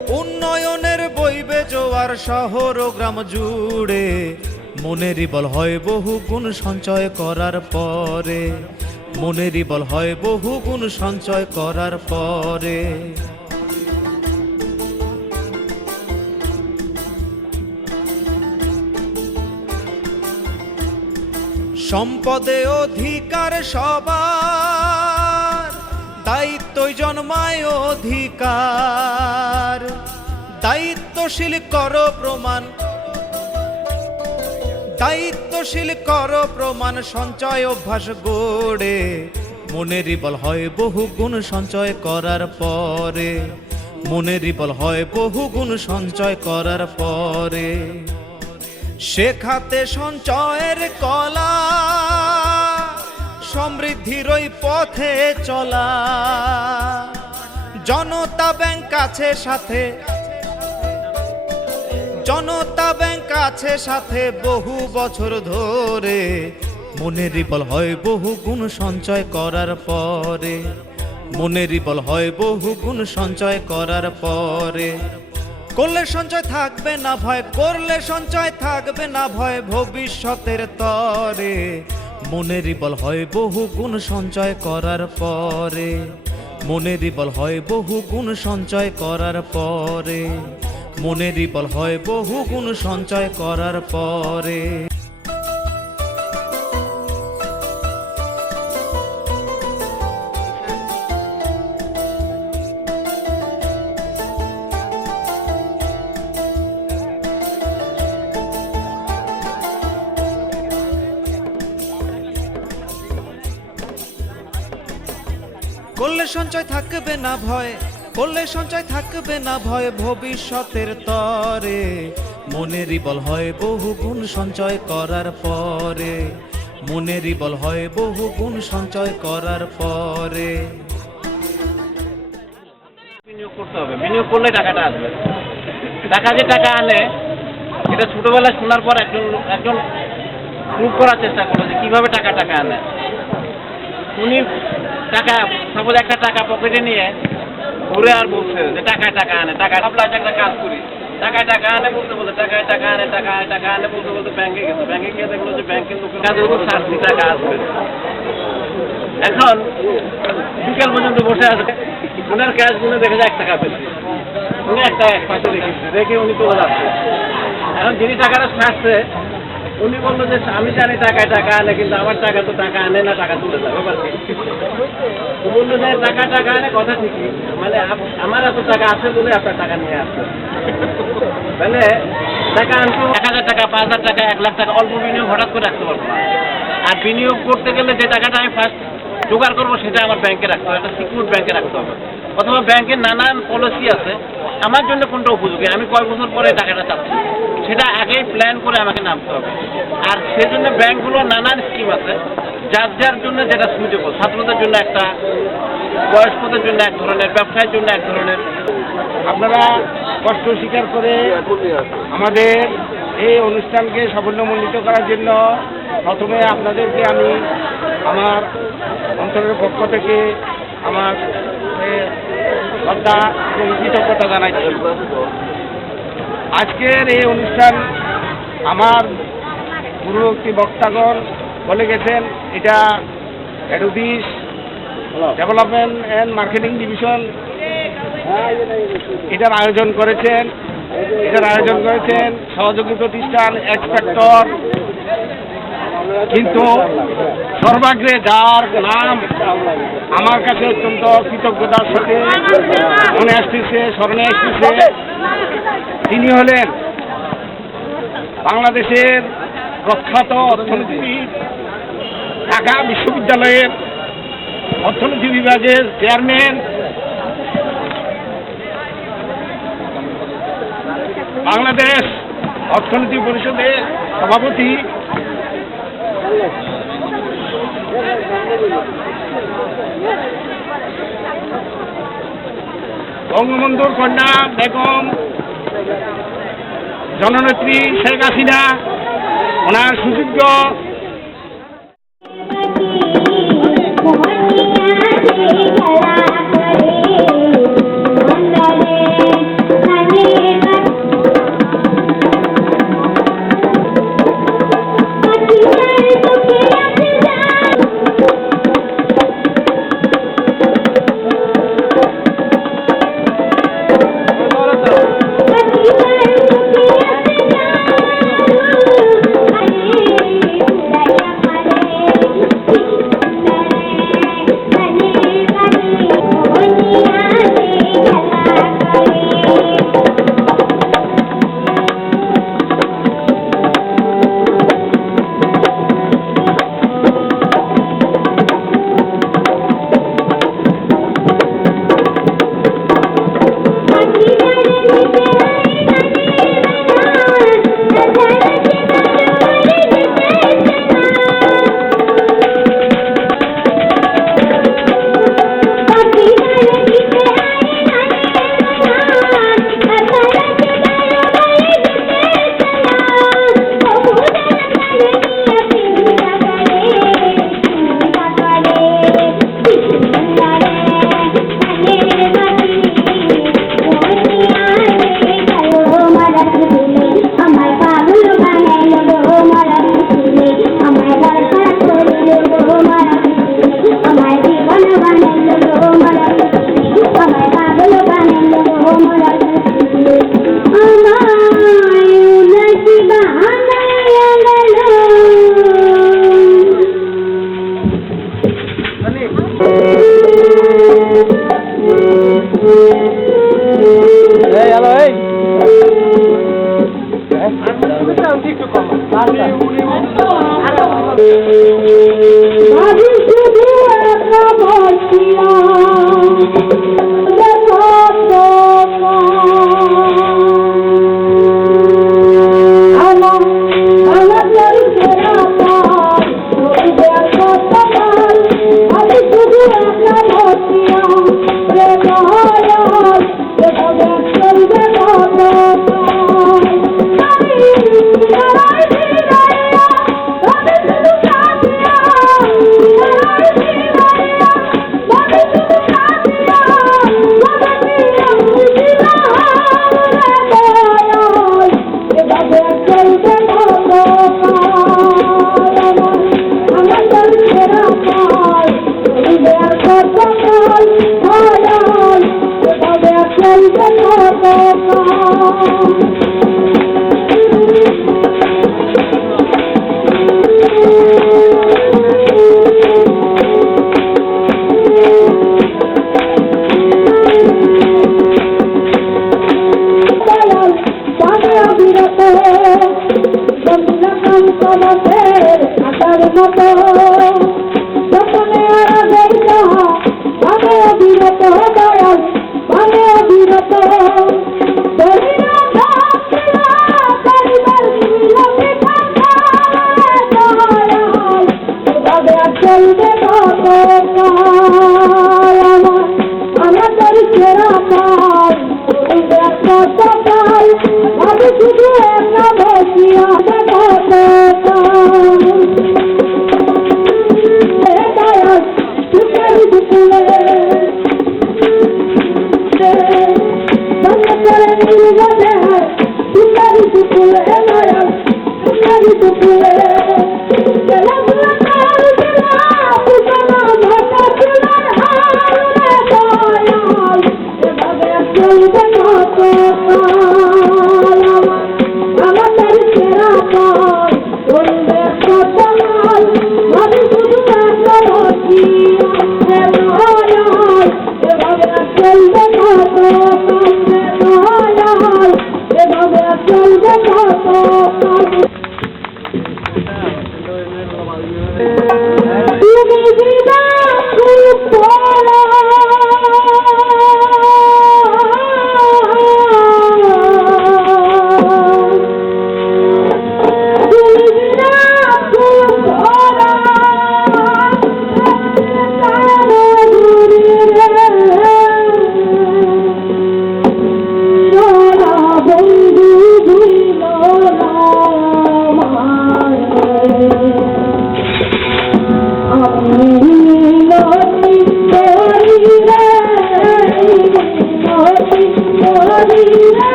উন্নয়নের বইবে জোয়ার শহর ও গ্রাম জুড়ে, মনেরই বল হয় বহু গুণ সঞ্চয় করার পরে, মনেরই বল হয় বহু গুণ সঞ্চয় করার পরে। সম্পদে অধিকার সবার, দায়িত্বই জন্মায় অধিকার। দায়িত্বশীল করো প্রমাণ, দায়িত্বশীল করো প্রমাণ, সঞ্চয় অভ্যাস গড়ে, মনেরই বল হয় বহু গুণ সঞ্চয় করার পরে, মনেরই বল হয় বহু গুণ সঞ্চয় করার পরে। শেখাতে সঞ্চয়ের কলা, সমৃদ্ধির ওই পথে চলা। জনতা ব্যাংক আছে সাথে, জনতা ব্যাংক আছে সাথে বহু বছর ধরে, মনেরই বল হয় বহু গুণ সঞ্চয় করার পরে, মনেরই বল হয় বহু গুণ সঞ্চয় করার পরে। করলে সঞ্চয় থাকবে না ভয়, করলে সঞ্চয় থাকবে না ভয় ভবিষ্যতের তরে, মনেরই বল হয় বহু গুণ সঞ্চয় করার পরে, মনেরই বল হয় বহু গুণ সঞ্চয় করার পরে, মনেরই বল হয় বহু গুণ সঞ্চয় করার পরে। করলে সঞ্চয় থাকবে না ভয়, করলে সঞ্চয় থাকবে না ভয় ভবিষ্যতের তরে, মনেরই বল হয় বহু গুণ সঞ্চয় করার পরে, মনেরই বল হয় বহু গুণ সঞ্চয় করার পরে। বিনিয়োগ করতে হবে, বিনিয়োগ করলে টাকাটা আসবে। টাকা যে টাকা আনে, এটা ছোটবেলায় শোনার পর একজন প্রুভ করার চেষ্টা করলো যে কিভাবে টাকা আনে। উনি টাকা, সাপোজ একটা টাকা পকেটে নিয়ে ঘুরে আর বলছে যে টাকা আনে, টাকা ভাবলাম একটা কাজ করি, টাকা আনে বলতে বলতে টাকা আনে বলতে বলতে ব্যাংকে গেছে, ব্যাংকে গিয়ে দেখলো যে ব্যাংকের লোক কাজের উপর ছাড়ছি, টাকা আসবে। এখন বিকাল পর্যন্ত বসে আছে, ওনার ক্যাশ গুলো দেখে যায় 1 টাকা পেয়েছে, উনি একটা 1 পয়সা রেখেছে, রেখে উনি চলে যাচ্ছে। এখন যিনি টাকাটা ছাড়ছে উনি বললো যে আমি জানি টাকা আনে, কিন্তু আমার টাকা তো টাকা আনে না, টাকা তুলে যাবে। ব্যাপার কি? বললো যে টাকা আনে, কথা ঠিকই, মানে আমার এত টাকা আছে বলে আপনার টাকা নিয়ে আসছে। মানে টাকা আনতে 1000 টাকা, 5000 টাকা, 1 লাখ টাকা অল্প বিনিয়োগ হঠাৎ করে রাখতে পারবো না। আর বিনিয়োগ করতে গেলে যে টাকাটা আমি ফার্স্ট জোগাড় করবো সেটা আমার ব্যাংকে রাখতে হবে, একটা সিকিউর ব্যাংকে রাখতে হবে। অথবা ব্যাংকের নানান পলিসি আছে, আমার জন্য কোনটা উপযোগী, আমি কয় বছর পরে টাকাটা চাচ্ছি, সেটা আগেই প্ল্যান করে আমাকে নামতে হবে। আর সেজন্য ব্যাংকগুলোর নানান স্কিম আছে, যার যার জন্য যেটা সুইটেবল। ছাত্রদের জন্য একটা, বয়স্কদের জন্য এক ধরনের, ব্যবসায়ের জন্য এক ধরনের। আপনারা কষ্ট স্বীকার করে আমাদের এই অনুষ্ঠানকে সাফল্যমণ্ডিত করার জন্য প্রথমে আপনাদেরকে আমি আমার অন্তরের পক্ষ থেকে আমার শ্রদ্ধা এবং কৃতজ্ঞতা জানাচ্ছি। আজকের এই অনুষ্ঠান আমার পূর্ববর্তী বক্তাগণ বলে গেছেন, এটা head office development and marketing division এটার আয়োজন করেছেন। সহযোগী প্রতিষ্ঠান এক্সপেক্টর। কিন্তু সর্বাগ্রে যার নাম আমার কাছে অত্যন্ত কৃতজ্ঞতার সাথে স্মরণে আসতেছে, তিনি হলেন বাংলাদেশের প্রখ্যাত অর্থনীতিবিদ, ঢাকা বিশ্ববিদ্যালয়ের অর্থনীতি বিভাগের চেয়ারম্যান, বাংলাদেশ অর্থনীতি পরিষদের সভাপতি, বঙ্গবন্ধুর কন্যা বেগম জননেত্রী শেখ হাসিনা, ওনার সুযোগ্য Thank you. Oh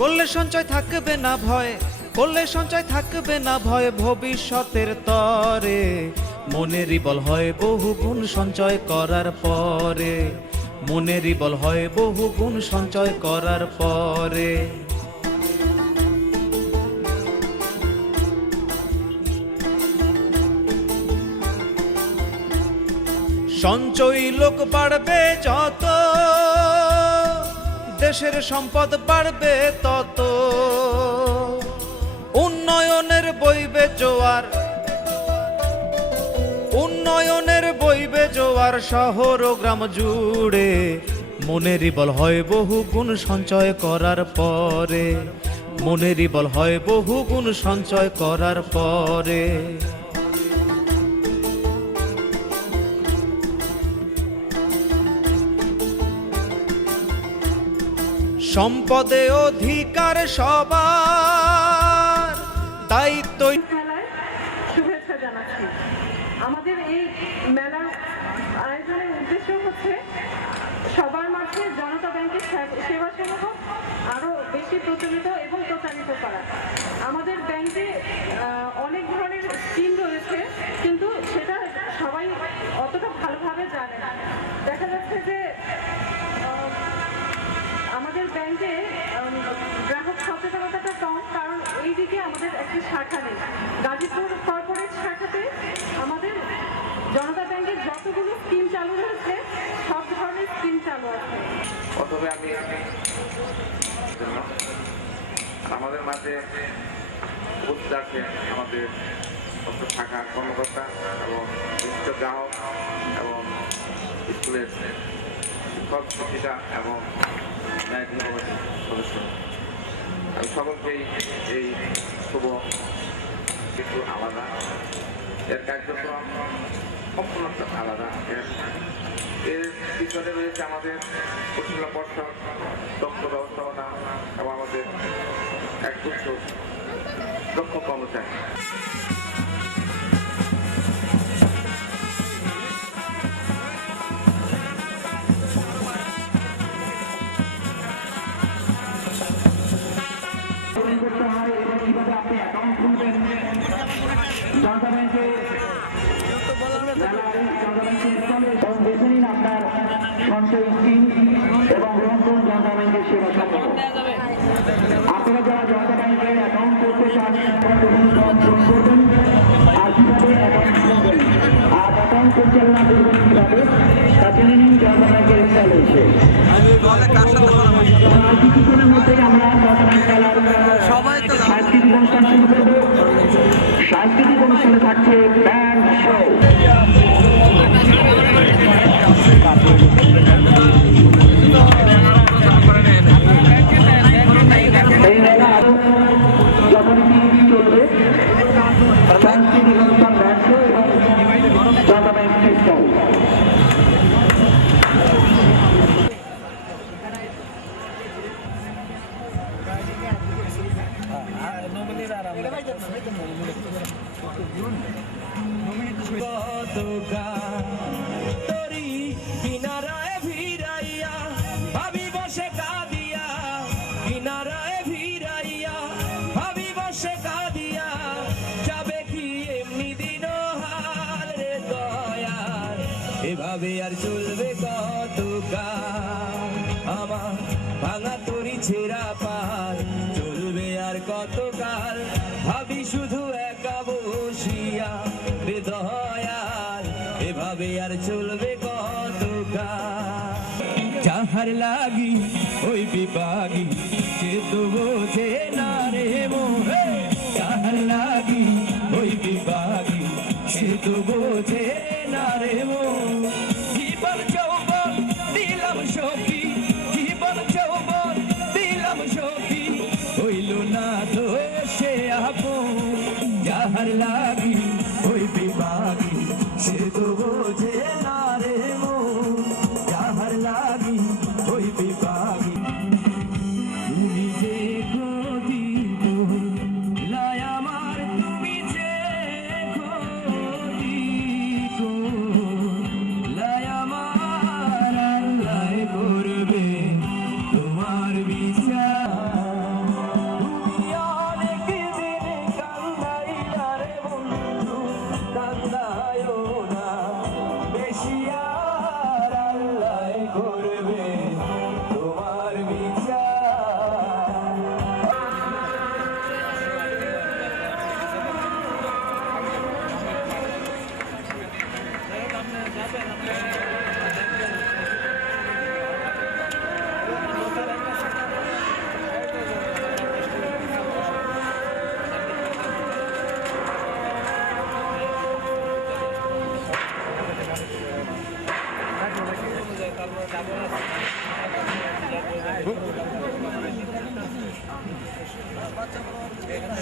করলে সঞ্চয় থাকবে না ভয়, করলে সঞ্চয় থাকবে না ভয় ভবিষ্যতের তরে। মনেরই বল হয় বহু গুণ সঞ্চয় করার পরে, মনেরই বল হয় বহু গুণ সঞ্চয় করার পরে। সঞ্চয়ী লোক বাড়বে যত, দেশের সম্পদ বাড়বে তত। উন্নয়নের বইবে জোয়ার, উন্নয়নের বইবে জোয়ার শহর ও গ্রাম জুড়ে। মনেরই বল হয় বহু গুণ সঞ্চয় করার পরে, মনেরই বল হয় বহু গুণ সঞ্চয় করার পরে। সম্পদে অধিকার সবার, দায়িত্ব। মেলায় শুভেচ্ছা জানাচ্ছি। আমাদের এই মেলার আয়োজনের উদ্দেশ্য হচ্ছে সবার মাঝে জনতা ব্যাংকের সেবাসমূহ আরো বেশি প্রচলিত এবং প্রচারিত করা। আমাদের ব্যাংকে অনেক ধরনের স্কিম রয়েছে, কিন্তু সেটা সবাই অতটা ভালোভাবে জানে না। দেখা যাচ্ছে যে আমাদের ব্যাংকে গ্রাহক সচেতনতাটা কম, কারণ এই দিকে আমাদের একটি শাখা নেই। গাজীপুর কর্পোরেট শাখাতে আমাদের জনতা ব্যাংকের যতগুলো স্কিম চালু রয়েছে সব ধরনের স্কিম চালু আছে। প্রথমে আমি আমাদের মাঝে উপস্থিত আছেন আমাদের শাখা কর্মকর্তা এবং বিশিষ্ট গ্রাহক এবং স্কুলের শিক্ষক শিক্ষিকা এবং ম্যানেজিং কমিটির সদস্য। আমি সকলকেই এই শুভ কিছু আলাদা, এর কার্যক্রম সম্পূর্ণ আলাদা। এর পিছনে রয়েছে আমাদের পরিচালনা পর্ষদ, দক্ষ ব্যবস্থাপনা এবং আমাদের এক গুচ্ছ দক্ষ কর্মচারী। আপনার সঞ্চয় স্কিম এবং রন্ধন জনতা ব্যাংকের সেবা সমূহ। আপনারা যারা জনতা ব্যাংকে অ্যাকাউন্ট করতে চান করবেন, আর কিভাবে অ্যাকাউন্ট করবেন আর অ্যাকাউন্ট পরিচালনা করবেন কিভাবে তা জেনে নিন জনতা ব্যাংকের স্টলে এসে। আর কিছুক্ষণের মধ্যেই আমরা জনতা ব্যাংক খেলার সাংস্কৃতিক অনুষ্ঠান শুরু করব। সাংস্কৃতিক অনুষ্ঠানে থাকছে ব্যান্ড শো। এই মেলা আরো যখন চলবে সাংস্কৃতিক অনুষ্ঠান ব্যান্ড শো এবং জনতা ব্যাংক স্টল। কিনারায় ভিড়াইয়া ভাবি বসে কাঁদিয়া, কিনারায় ভিড়াইয়া ভাবি বসে কাঁদিয়া, যাবে কি এমনি দিন হাল রে দয়াল, এভাবে আর চলবে কতকাল। আমার ভাঙা তরি ছেঁড়া পাল চলবে আর কতকাল, ভাবি শুধু একা বসিয়া রে দয়াল, এভাবে আর চলবে কতকাল। যাহার লাগি ওই বিপাগি সে তো বোঝে না রে মোহে, যাহার লাগি ওই বিপাগি সে তো বোঝে না রে মো। জীবন যৌবন দিলাম সখী, জীবন যৌবন দিলাম সখী, হইল না তো সে আপন, যাহার লাগি ওই বিপাগি সে তো বোঝে না রে মো, যাহার লাগি ওই বিপাগি। তুমি যে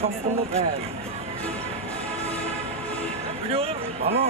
সম্পূর্ণ ফ্যান ভালো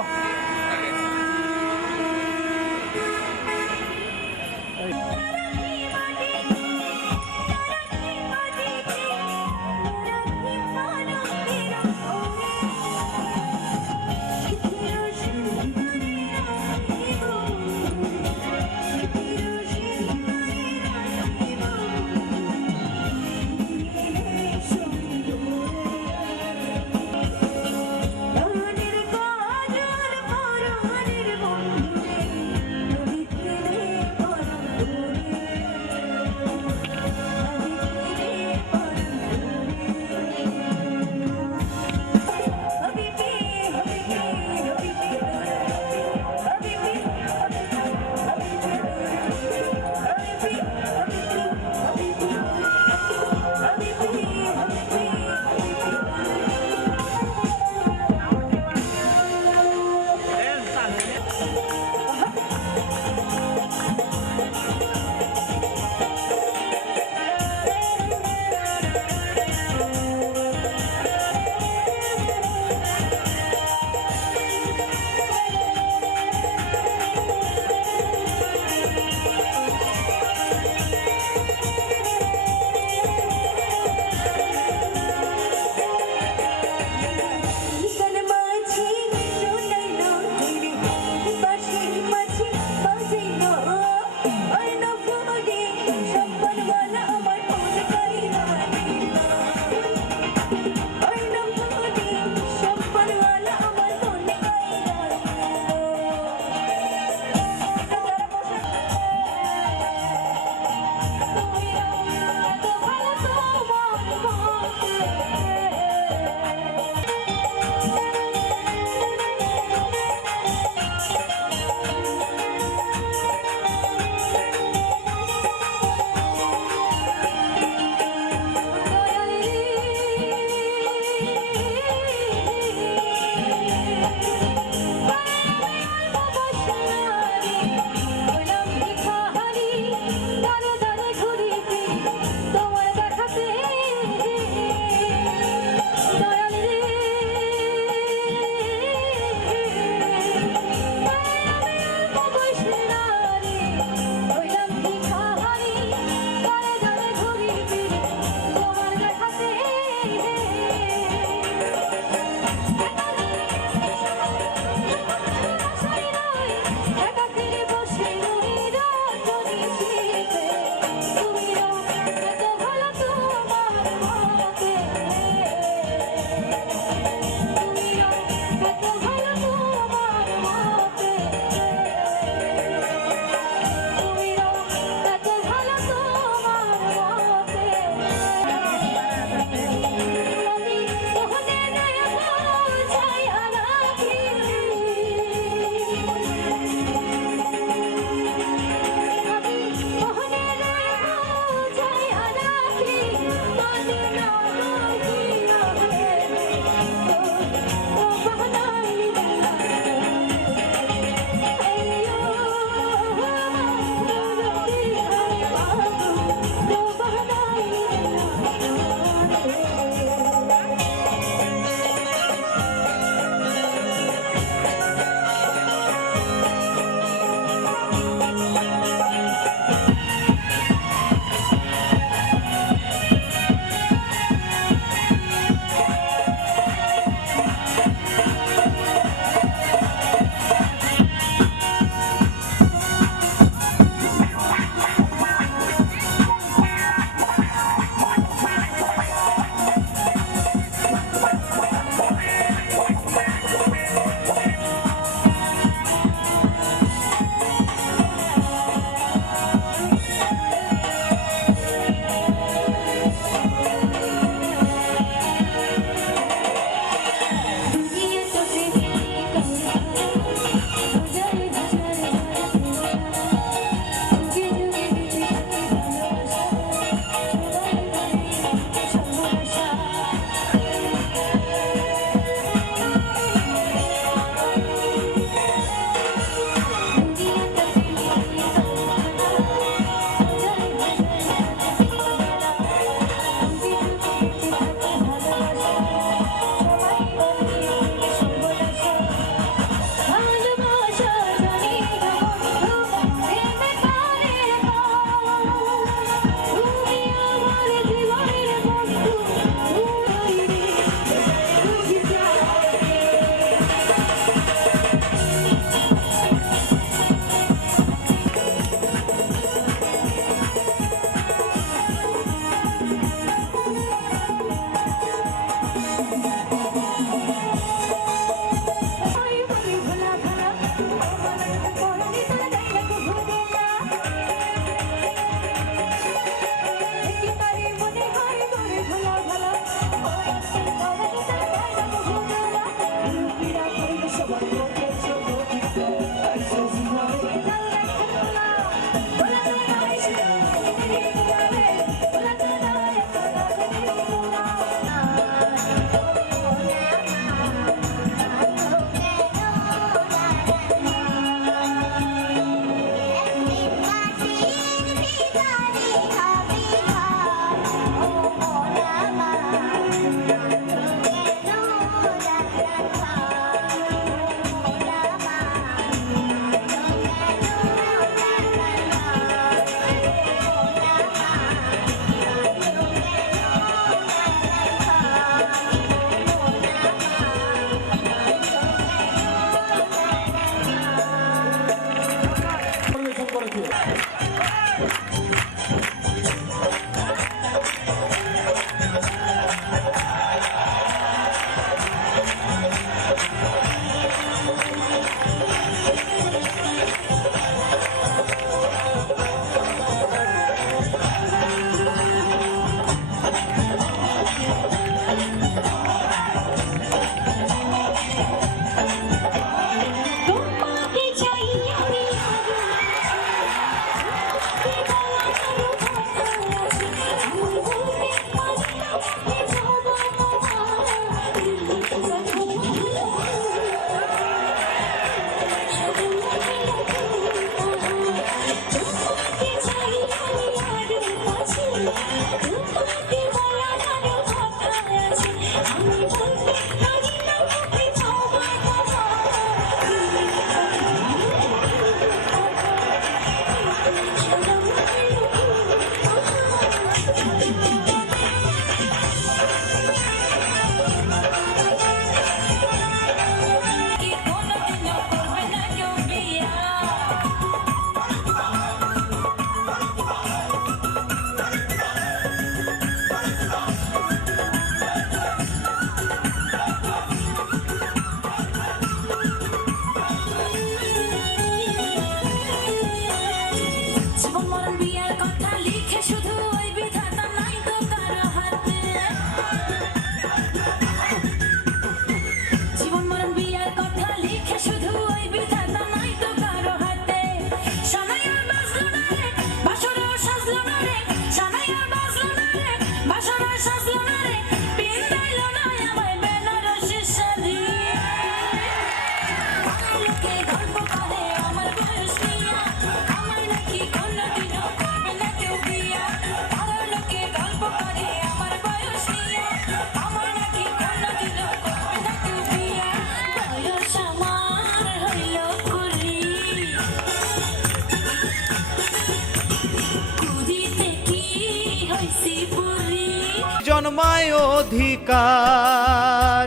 জন্মায় অধিকার,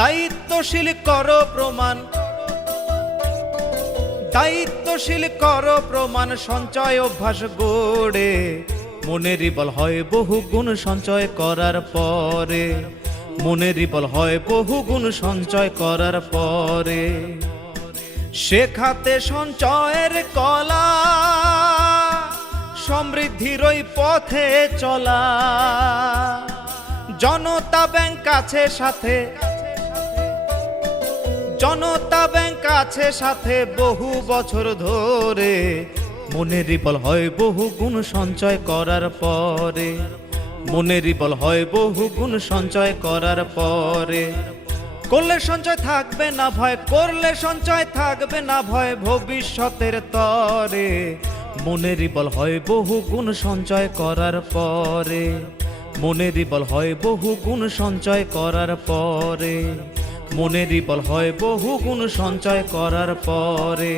দায়িত্বশীল করো প্রমাণ, দায়িত্বশীল করো প্রমাণ, সঞ্চয় অভ্যাস গড়ে মনেরই বল হয় বহু গুণ সঞ্চয় করার পরে, মনেরই বল হয় বহু গুণ সঞ্চয় করার পরে। শেখাতে সঞ্চয়ের কলা, সমৃদ্ধির ওই পথে চলা, জনতা ব্যাংক আছে সাথে, জনতা ব্যাংক আছে সাথে বহু বছর ধরে, মনেরই বল হয় বহু গুণ সঞ্চয় করার পরে, মনেরই বল হয় বহু গুণ সঞ্চয় করার পরে। করলে সঞ্চয় থাকবে না ভয়, করলে সঞ্চয় থাকবে না ভয় ভবিষ্যতের তরে, মনেরই বল হয় বহু গুণ সঞ্চয় করার পরে, মনেরই বল হয় বহু গুণ সঞ্চয় করার পরে, মনেরই বল হয় বহু গুণ সঞ্চয় করার পরে।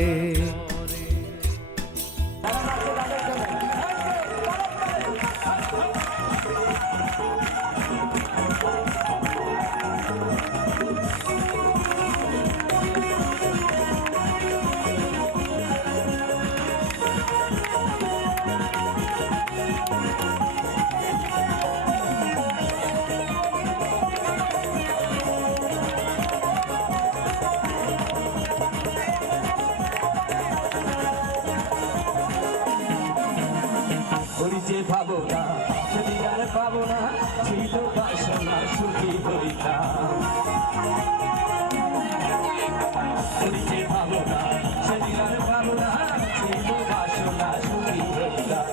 যে ভাবনা যদি আর পাবো না, ছিল বাসনা সুখী হইতাম। যে ভাবনা যদি আর পাবো না, ছিল বাসনা সুখী হইতাম।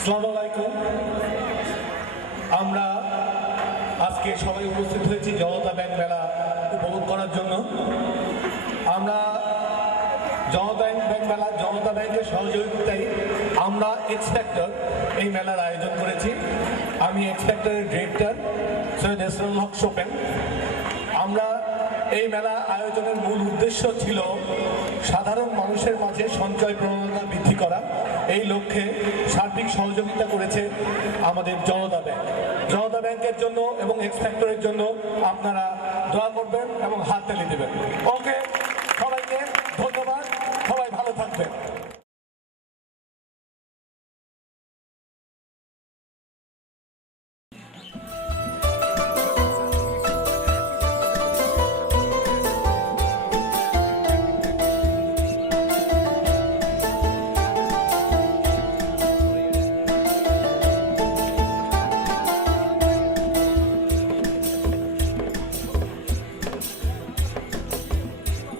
আসসালামু আলাইকুম। আমরা আজকে সবাই উপস্থিত হয়েছি জনতা ব্যাংক মেলা উপভোগ করার জন্য। আমরা জনতা ব্যাংক মেলা, জনতা ব্যাংকের সহযোগিতায় আমরা এক্স ফ্যাক্টর এই মেলার আয়োজন করেছি। আমি এক্স ফ্যাক্টরের ডিরেক্টর সৈয়দ এসরারুল হক সোপেন। আমরা এই মেলা আয়োজনের মূল উদ্দেশ্য ছিল সাধারণ মানুষের মাঝে সঞ্চয় প্রবণতা বৃদ্ধি করা। এই লক্ষ্যে সার্বিক সহযোগিতা করেছে আমাদের জনতা ব্যাংক। জনতা ব্যাংকের জন্য এবং এক্স ফ্যাক্টরের জন্য আপনারা দোয়া করবেন এবং হাততালি দেবেন। ওকে, সবাইকে ধন্যবাদ, সবাই ভালো থাকবেন।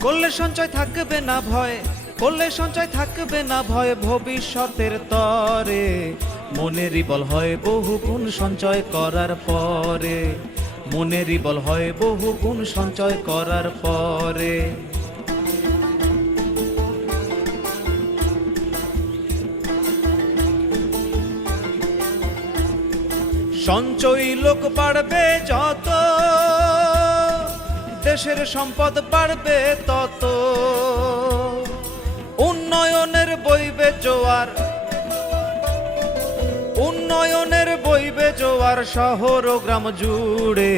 করলে সঞ্চয় থাকবে না ভয়, করলে সঞ্চয় থাকবে না ভয় ভবিষ্যতের তরে, মনেরই বল হয় বহু গুণ সঞ্চয় করার পরে, মনেরই বল হয় বহু গুণ সঞ্চয় করার পরে। সঞ্চয়ী লোক বাড়বে যত, দেশের সম্পদ বাড়বে তত, উন্নয়নের বইবে জোয়ার, উন্নয়নের বইবে জোয়ার শহর ও গ্রাম জুড়ে,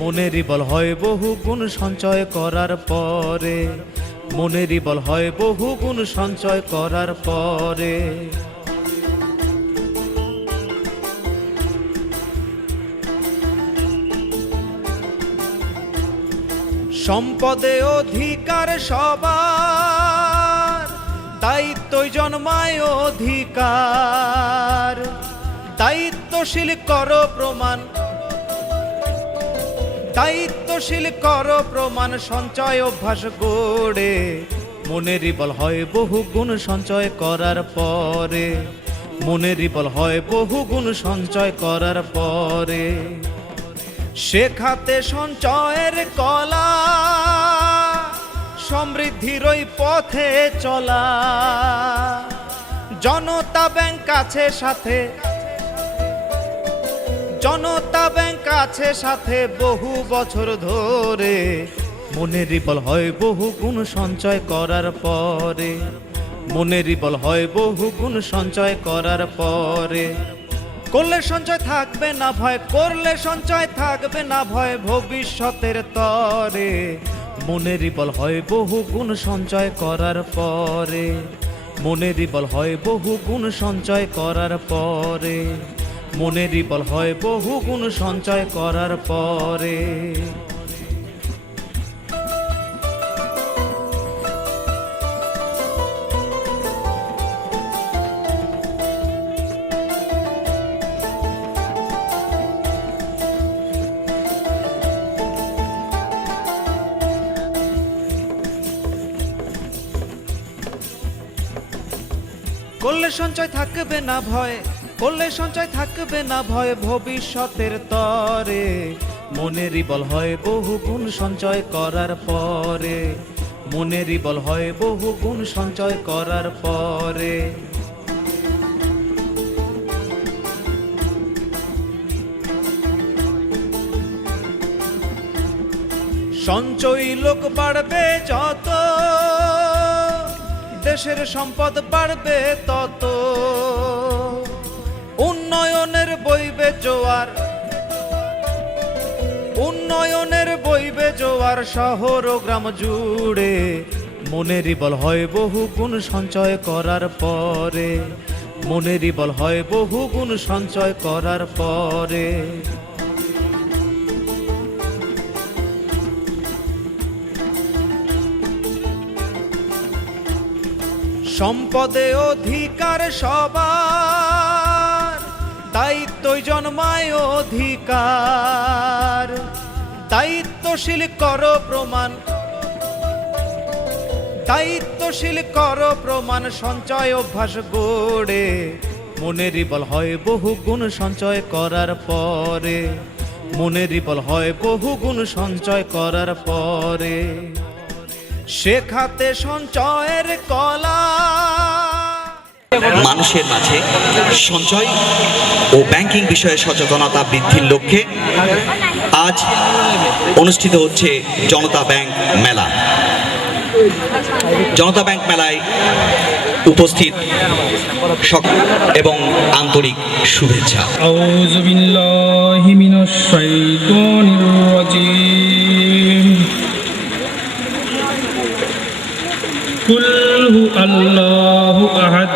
মনেরই বল হয় বহু গুণ সঞ্চয় করার পরে, মনেরই বল হয় বহু গুণ সঞ্চয় করার পরে। সম্পদে অধিকার সবার, দায়িত্বই জন্মায় অধিকার। দায়িত্বশীল করো প্রমাণ, দায়িত্বশীল করো প্রমাণ, সঞ্চয় অভ্যাস গড়ে মনেরই বল হয় বহু গুণ সঞ্চয় করার পরে। মনেরই বল হয় বহু গুণ সঞ্চয় করার পরে। শেখাতে সঞ্চয়ের কলা, সমৃদ্ধির ওই পথে চলা। জনতা ব্যাংক আছে সাথে, জনতা ব্যাংক আছে সাথে বহু বছর ধরে। মনেরই বল হয় বহু গুণ সঞ্চয় করার পরে। মনেরই বল হয় বহু গুণ সঞ্চয় করার পরে। করলে সঞ্চয় থাকবে না ভয়, করলে সঞ্চয় থাকবে না ভয় ভবিষ্যতের তরে। মনেরই বল হয় বহু গুণ সঞ্চয় করার পরে। মনেরই বল হয় বহু গুণ সঞ্চয় করার পরে। মনেরই বল হয় বহু গুণ সঞ্চয় করার পরে। করলে সঞ্চয় থাকবে না ভয়, করলে সঞ্চয় থাকবে না ভয় ভবিষ্যতের তরে। মনেরই বল হয় বহু গুণ সঞ্চয় করার পরে। মনেরই বল হয় বহু গুণ সঞ্চয় করার পরে। সঞ্চয়ী লোক বাড়বে যত, দেশের সম্পদ বাড়বে তত। উন্নয়নের বইবে জোয়ার, উন্নয়নের বইবে জোয়ার শহর ও গ্রাম জুড়ে। মনেরই বল হয় বহু গুণ সঞ্চয় করার পরে। মনেরই বল হয় বহু গুণ সঞ্চয় করার পরে। সম্পদে অধিকার সবার, দায়িত্বই জন্মায় অধিকার। দায়িত্বশীল করো প্রমাণ, দায়িত্বশীল করো প্রমাণ, সঞ্চয় অভ্যাস গড়ে মনেরই বল হয় বহু গুণ সঞ্চয় করার পরে। মনেরই বল হয় বহু গুণ সঞ্চয় করার পরে। শেখাতে সঞ্চয়ের কলা। মানুষের মাঝে সঞ্চয় ও ব্যাংকিং বিষয়ে সচেতনতা বৃদ্ধির লক্ষ্যে আজ অনুষ্ঠিত হচ্ছে জনতা ব্যাংক মেলা। জনতা ব্যাংক মেলায় উপস্থিত এবং আন্তরিক শুভেচ্ছা। আউযু বিল্লাহি মিনাশ শাইতানির রাজীম। কুল হু আল্লাহু আহাদ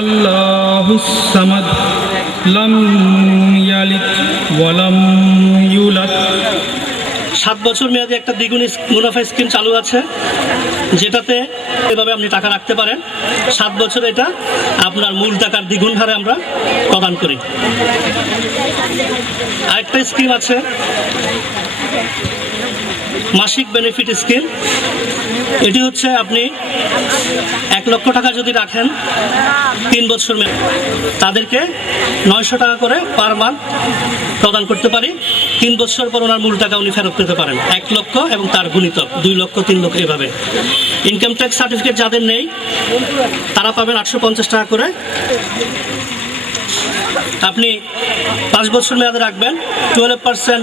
আল্লাহুস সামাদ লাম ইয়ালিদ ওয়া লাম ইউলাদ। 7 বছর মেয়াদী একটা দ্বিগুণ মুনাফা স্কিম চালু আছে, যেটাতে এভাবে আপনি টাকা রাখতে পারেন। 7 বছর এটা আপনার মূল টাকার দ্বিগুণ হারে আমরা প্রদান করি। আরেকটা স্কিম আছে মাসিক বেনিফিট স্কিম। এটি হচ্ছে আপনি 1 লক্ষ টাকা যদি রাখেন 3 বছর মেয়াদ, তাদেরকে 900 টাকা করে পার মান্থ প্রদান করতে পারি। 3 বছর পর ওনার মূল টাকা উনি ফেরত পেতে পারেন। 1 লক্ষ এবং তার গুণিতক 2 লক্ষ 3 লক্ষ এভাবে। ইনকাম ট্যাক্স সার্টিফিকেট যাদের নেই তারা পাবেন 850 টাকা করে। আপনি 5 বছর মেয়াদে রাখবেন, 12%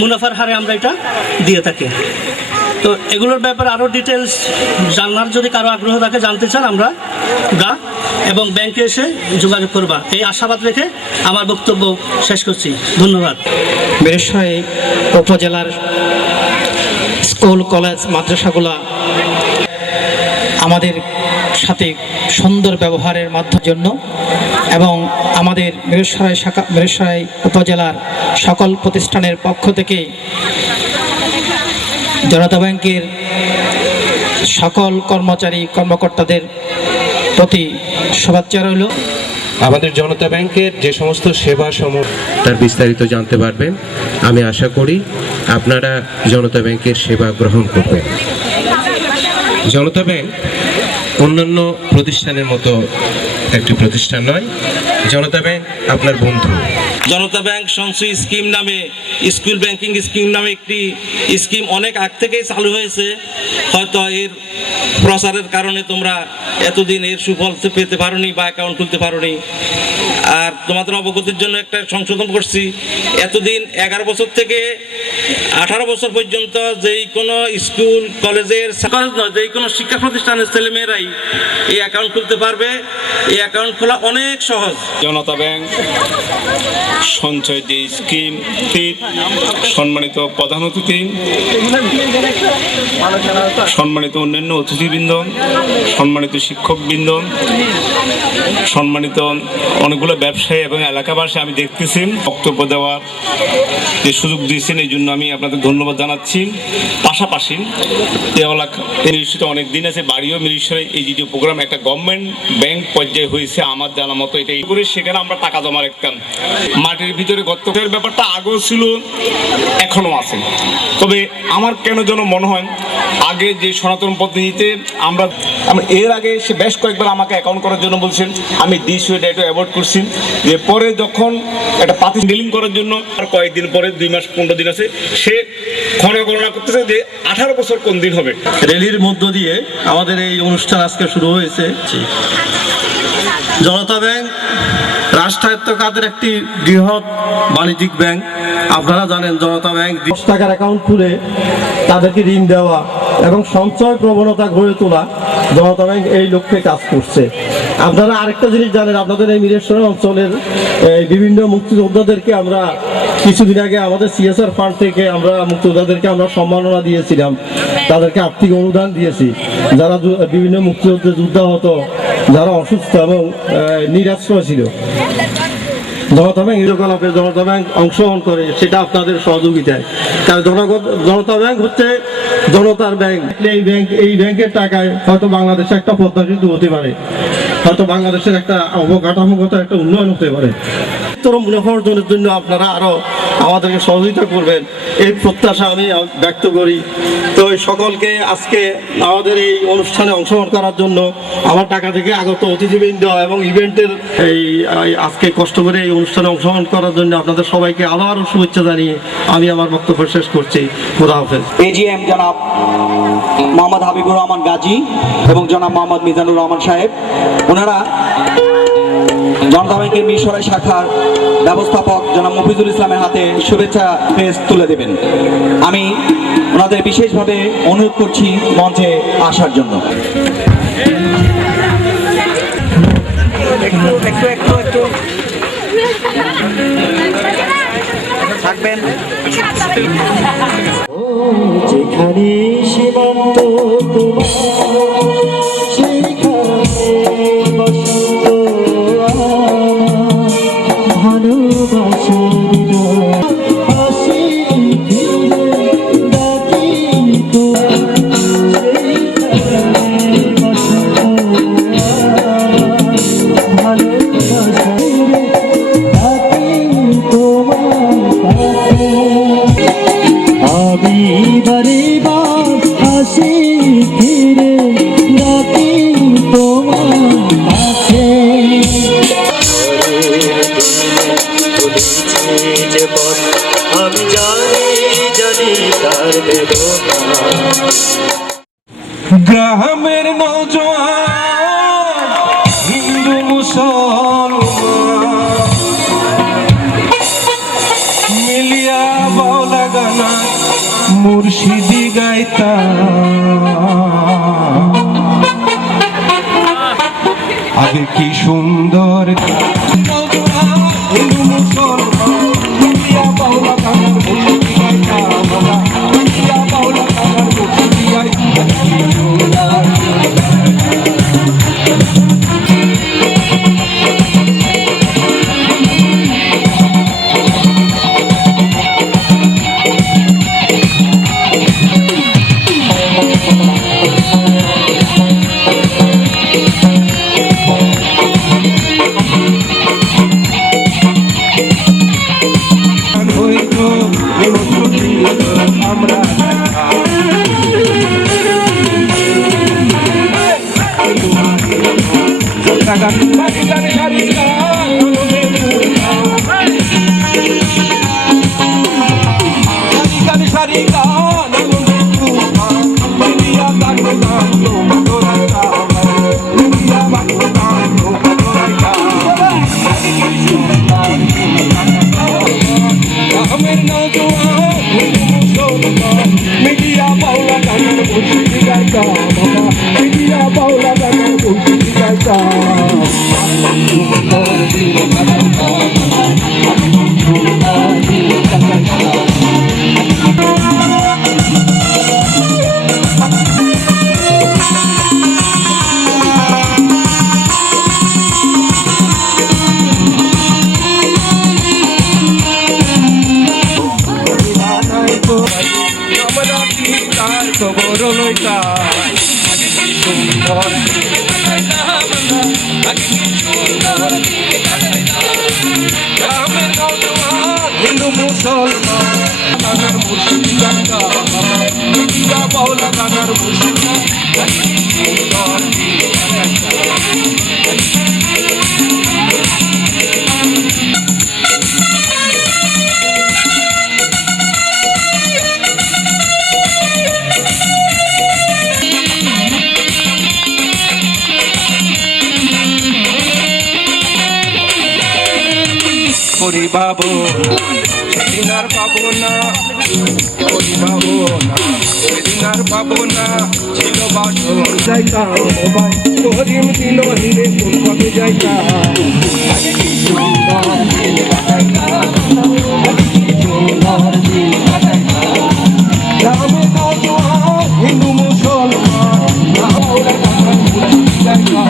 মুনাফার হারে আমরা এটা দিয়ে থাকি। তো এগুলোর ব্যাপারে আরও ডিটেলস জানার যদি কারো আগ্রহ থাকে, জানতে চান, আমরা এবং ব্যাংকে এসে যোগাযোগ করবা, এই আশাবাদ রেখে আমার বক্তব্য শেষ করছি। ধন্যবাদ। বীরসরাই উপজেলার স্কুল কলেজ মাদ্রাসাগুলা আমাদের সাথে সুন্দর ব্যবহারের মাধ্যমের জন্য এবং আমাদের বীরসরাই উপজেলার সকল প্রতিষ্ঠানের পক্ষ থেকে জনতা ব্যাংকের সকল কর্মচারী কর্মকর্তাদের প্রতি শুভেচ্ছা রইল। আমাদের জনতা ব্যাংকের যে সমস্ত সেবা সমূহ তার বিস্তারিত জানতে পারবেন। আমি আশা করি আপনারা জনতা ব্যাংকের সেবা গ্রহণ করবেন। জনতা ব্যাংক অন্যান্য প্রতিষ্ঠানের মতো একটি প্রতিষ্ঠান নয়। জনতা ব্যাংক আপনার বন্ধু। জনতা ব্যাংক সঞ্চয় স্কিম নামে, স্কুল ব্যাংকিং স্কিম নামে একটি স্কিম অনেক আগ থেকেই চালু হয়েছে। হয়তো এর প্রচারের কারণে তোমরা এতদিন এর সুফল পেতে পারোনি বা অ্যাকাউন্ট খুলতে পারোনি। আর তোমাদের অবগতির জন্য একটা সংশোধন করছি, এতদিন 11 বছর থেকে 18 বছর পর্যন্ত যেই কোনো স্কুল কলেজের যেই কোনো শিক্ষা প্রতিষ্ঠানের ছেলেমেয়েরাই এই অ্যাকাউন্ট খুলতে পারবে। এই অ্যাকাউন্ট খোলা অনেক সহজ। জনতা ব্যাংক সঞ্চয় যে স্কিম, সম্মানিত প্রধান অতিথি, সম্মানিত অন্যান্য অতিথিবৃন্দ, সম্মানিত শিক্ষকবৃন্দ, সম্মানিত অনেকগুলো ব্যবসায়ী এবং এলাকাবাসী, আমি দেখতেছি বক্তব্য দেওয়ার যে সুযোগ দিয়েছেন, এই জন্য আমি আপনাদের ধন্যবাদ জানাচ্ছি। পাশাপাশি মিলিশিতে অনেক দিন আছে, বাড়িও মিলিশে এই যে প্রোগ্রাম একটা গভর্নমেন্ট ব্যাংক পর্যায়ে হয়েছে আমার জানা মতো, এটাই করে সেখানে আমরা টাকা জমা রাখতাম। মাটির ভিতরে গর্তের ব্যাপারটা আগেও ছিল, এখনো আছে। তবে আমার কেন যেন মনে হয় আগে যে সনাতন পদ্ধতিতে আমরা এর আগে সে বেশ কয়েকবার আমাকে অ্যাকাউন্ট করার জন্য বলছেন, আমি ডিসওয়েটা একটু অ্যাভয়েড করছি। যে পরে যখন একটা পাতি ডিলিং করার জন্য আর কয়েকদিন পরে 2 মাস 15 দিন আছে, সে গণনা করতেছে যে 18 বছর কোন দিন হবে। র্যালির মধ্য দিয়ে আমাদের এই অনুষ্ঠান আজকে শুরু হয়েছে। জনতা ব্যাংক রাষ্ট্রায়ত্ত খাতের একটি বৃহৎ বাণিজ্যিক ব্যাংক। আপনারা জানেন জনতা ব্যাংক 10 টাকার অ্যাকাউন্ট খুলে তাদেরকে ঋণ দেওয়া এবং সঞ্চয় প্রবণতা গড়ে তোলা, জনতা ব্যাংক এই লক্ষ্যে কাজ করছে। আপনারা আরেকটা জিনিস জানেন, আপনাদের এই মিরেশ্বর অঞ্চলের বিভিন্ন মুক্তিযোদ্ধাদেরকে আমরা কিছুদিন আগে আমাদের CSR ফান্ড থেকে আমরা মুক্তিযোদ্ধাদেরকে আমরা সম্মাননা দিয়েছিলাম, তাদেরকে আর্থিক অনুদান দিয়েছি। যারা বিভিন্ন মুক্তিযুদ্ধে যুদ্ধাহত, যারা অসুস্থ এবং নিরাশ্রয় ছিল, জনতা ব্যাংক কার্যকলাপে জনতা ব্যাংক অংশগ্রহণ করে, সেটা আপনাদের সহযোগিতায়। কারণ জনতা ব্যাংক হচ্ছে জনতার ব্যাংক। এই ব্যাংকের টাকায় হয়তো বাংলাদেশে একটা পদ্মা সেতু হতে পারে, হয়তো বাংলাদেশের একটা অবকাঠামোগত একটা উন্নয়ন হতে পারে। মুনাফা অর্জনের জন্য আপনারা আরো আমাদেরকে সহযোগিতা করবেন, এই প্রত্যাশা আমি ব্যক্ত করি। তো সকলকে আজকে আমাদের এই অনুষ্ঠানে অংশগ্রহণ করার জন্য আমার টাকা থেকে আগত অতিথিবৃন্দ এবং ইভেন্টের এই আজকে কষ্ট করে এই অনুষ্ঠানে অংশগ্রহণ করার জন্য আপনাদের সবাইকে আবারও শুভেচ্ছা জানিয়ে আমি আমার বক্তব্য শেষ করছি। খোদা হাফেজ। AGM জনাব মোহাম্মদ হাবিবুর রহমান গাজী এবং জনাব মোহাম্মদ মিজানুর রহমান সাহেব, ওনারা জনতা ব্যাংকের মিরসরাই শাখার ব্যবস্থাপক জনাব মফিজুল ইসলামের হাতে শুভেচ্ছা ক্রেস্ট তুলে দেবেন। আমি ওনাদের বিশেষভাবে অনুরোধ করছি মঞ্চে আসার জন্য। থাকবেন যেখানে সীমান্ত তোমার গ্রামের নওজোয়ান হিন্দু মুসলমান মিলিয়া বাউলা গানা মুর্শিদি গাইতা, আগে কি সুন্দর হিন্দু মুসলমান মিলিয়া বাউলা গানা মুর্শিদি গাইতা, মিলিয়া বাউলা গানা মুর্শিদি গাইতা। জায়গা বাবা দিয়া বাউলা গানের বুঝি জায়গা খবর লইতা সুন্দর হিন্দু মুসলমান গানার মুর্শিদ গাঙ্গা বাবা বাউলা গানার মুর্শিদ সুন্দর করি বাবু সেদিন আর পাবো না করি বাবু না সেদিন আর পাবো না ছিল বাসন জায়গা ভাই করিম দিল হিরে কোন কবে জায়গা হিন্দু মুসলমান জায়গা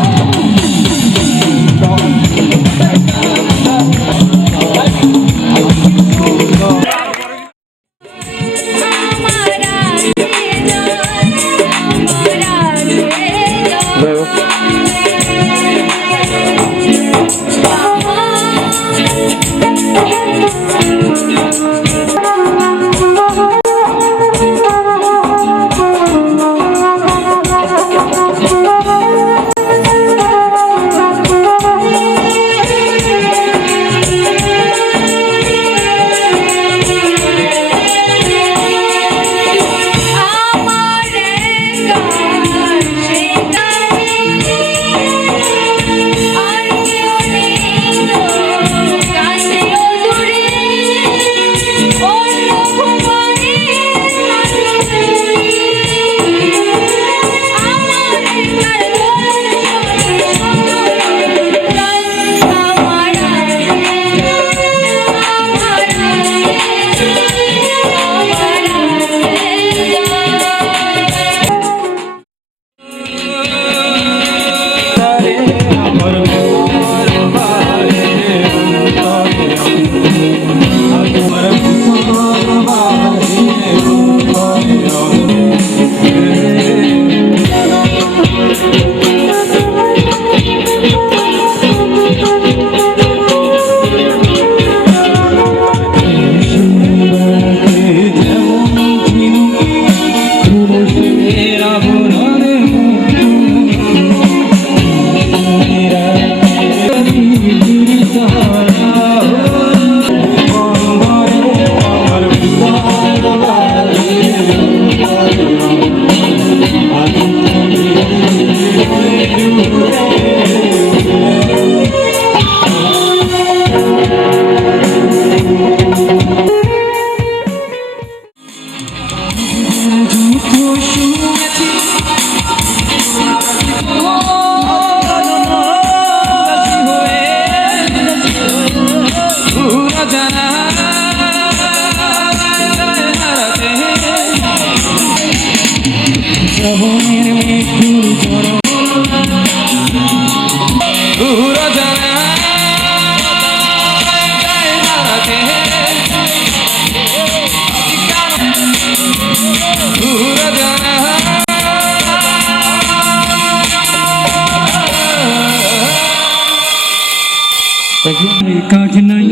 কাজ নাই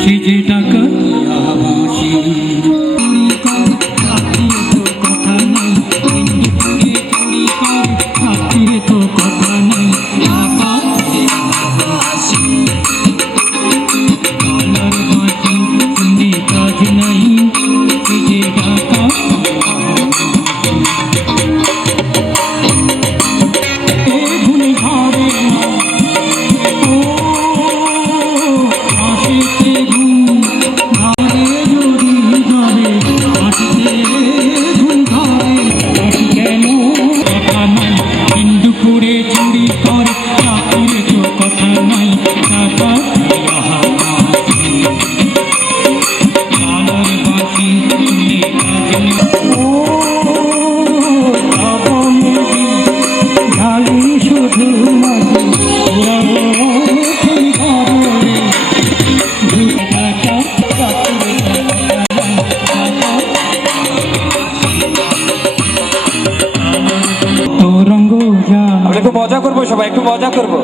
সে যে টাকা কথা নাই তো কথা নাই কাজ নাই সে যে টাকা কেন করবো, সবাই একটু মজা করবো।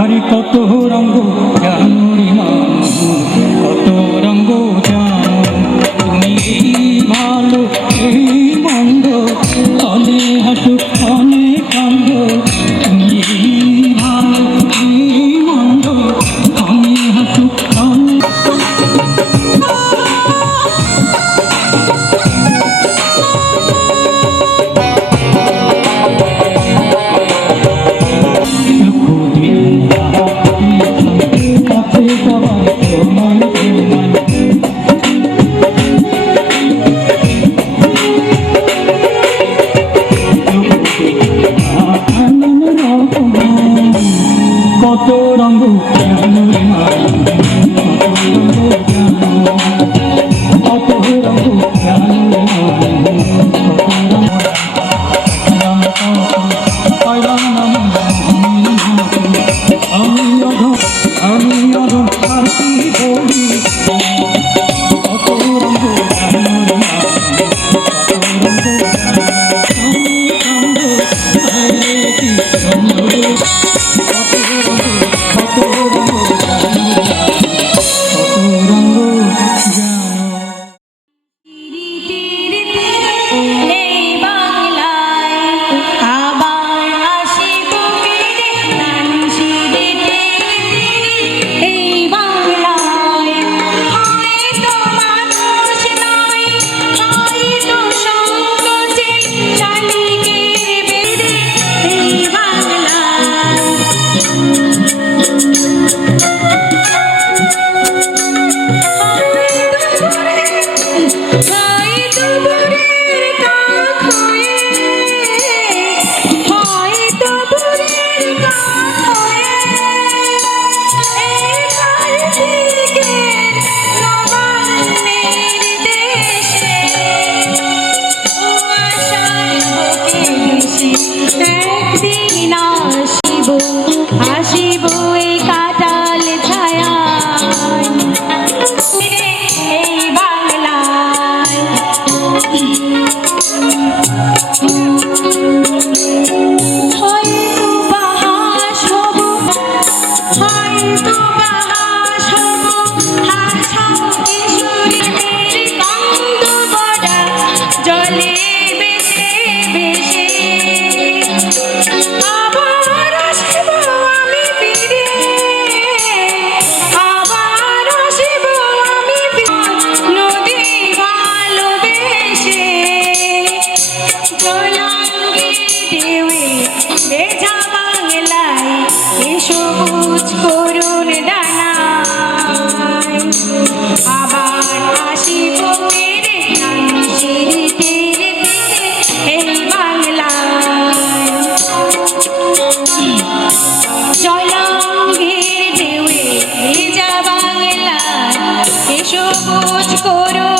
আরে কত রঙ্গ জানো রে মানুষ, কত রঙ্গ জানো তুমি, এই ভালো এই মন্দ, অনেক হাসুক অনেক কান্দ, তুমি এই ভালো এই মন্দ, অনেক হাসুক অনেক কত রঙ্গ জানো রে মানুষ, কত রঙ্গ জানো রে মানুষ, আমি অধম আর কি বলি, কত রঙ্গ জানো রে মানুষ, কত রঙ্গ আসিব এই কাটাল ছায়া, এই বাংলায় হয়তো বাহাস হব, হয়তো বাহাস হব, হাসাও কিশোরীদের কান্দ বড়া জলে বেশে বেশে, আবার আসব আমি ফিরে, আবার আসব আমি নদী ভালোবেসে, জলাঙ্গি ঢেউয়ে ভেজা বাংলায় এ সবুজ করুণ ডানায়, আবার আসিব ফিরে নানির তীরে তীরে এই বাংলায়, জলাঙ্গির ঢেউয়ে ভেজা বাংলায় এ সবুজ করুণ